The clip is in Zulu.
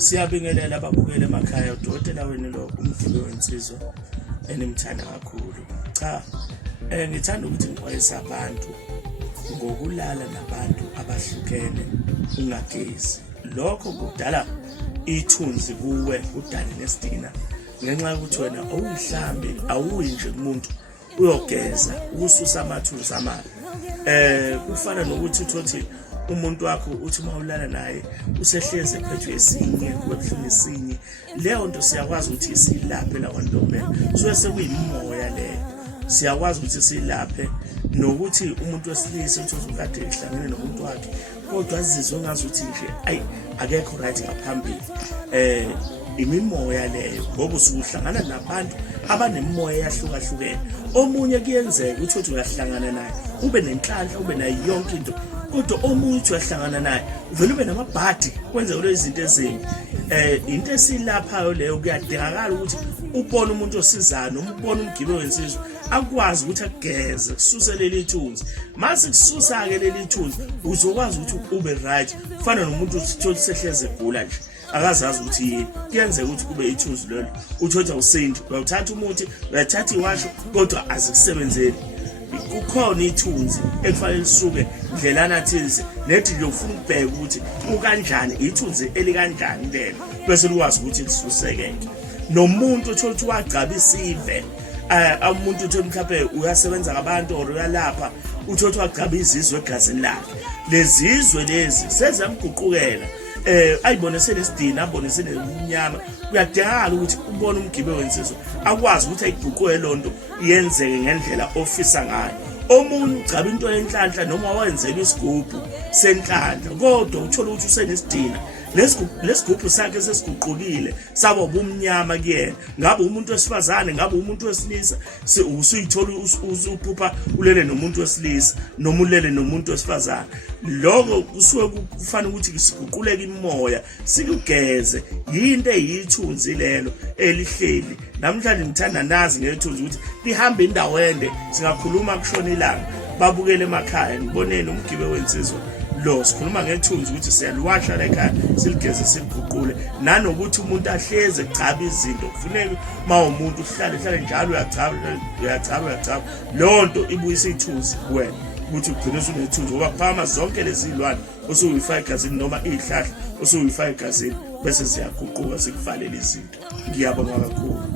Siyabingelela ababukeli emakhaya, udokotela wenu lo umgebe wensizwa enimthanda kakhulu. Cha, ngithanda ukuthi ngixwayise abantu ngokulala nabantu abahlukene ungagezi. Lokho kudala ithunzi kuwe, kudala nesidina ngenxa yokuthi wena awuyihlambi, awuyi nje kumuntu uyogeza ukususa amathunzi amabi. Kufana nokuthi uthi umuntu wakho uthi mawulala naye usehleze ephethwe esinye kubuhlungu esinye. Leyo nto siyakwazi ukuthi silaphe lawo ntombela suke sekuyimoya leyo, siyakwazi ukuthi silaphe nokuthi umuntu wesilisa uthi uzokade ehlangene nomuntu wakhe kodwa azizwe ngazuthi nje ayi akekho right ngaphambili. Imimoya leyo ngoba usuhlangana nabantu abanemimoya yahlukahlukene. Omunye kuyenzeka ukuthi uyahlangana naye ube nenhlanhla, ube nayo yonke into, kodwa omunye uthi uyahlangana naye uvela ube namabhadi kwenze lezi zinto ezimbi. Into esilaphayo leyo kuyadingakala ukuthi ubone umuntu osizayo noma ubone umgibe wensizwa akwazi ukuthi akugeze kususe leli thunzi. Mase kususa ke leli thunzi uzokwazi ukuthi ube right. Kufana nomuntu uthi sehleze egula nje akazazi ukuthi yini, kuyenzeka ukuthi kube ithunzi lelo uthotha usinto, uyathatha umuthi, uyathatha iwasho kodwa azikusebenzeli. Kukhona ithunzi ekufanele lisuke ndlelana thize nethi lofuna ukubheka ukuthi ukanjani ithunzi elikanjani lelo bese likwazi ukuthi lisuseke. Nomuntu othola ukuthi wagcaba isive, umuntu uthi mhlawumbe uyasebenza ngabantu or uyalapha uthola ukuthi wagcaba izizwe egazini lakhe. Lezizwe lezi sezamguqukela, ayibone senesidina, abone senemnyama. Kuyadingakala ukuthi ubone umgibe wensizwa akwazi ukuthi ayiguqule lonto yenzeke ngendlela ofisa ngayo. Omunye ugcaba into yenhlanhla noma wenzela isigubhu senhlanhla kodwa uthola ukuthi usenesidina, lesigubhu sakhe sesiguqukile saba ubumnyama kuyena. Ngabe umuntu wesifazane, ngabe umuntu wesilisa, usuyithola usuphupha ulele nomuntu wesilisa noma ulele nomuntu wesifazane. Lokho kusuke kufanele ukuthi siguquleke imoya, sikugeze. Yinto eyithunzi lelo elihleli. Namhlanje ngithanda nazi ngethunzi ukuthi lihambe indawo ende, singakhuluma kushona ilanga. Babukele emakhaya ngibonene umgibe wensizwa lo sikhuluma ngethunzi ukuthi siyaliwasha la ekhaya, siligeze, siliguqule. Nanokuthi umuntu ahleze ecaba izinto kufuneka umuntu uhlale njalo uyachaba lonto ibuyisa ithunzi kuwena ukuthi ugcine usunethunzi ngoba phama zonke lezi zilwane osuyifaka egazini noma izihlahla osuyifaka egazini bese ziyaguquka zikuvalele izinto. Ngiyabonga kakhulu.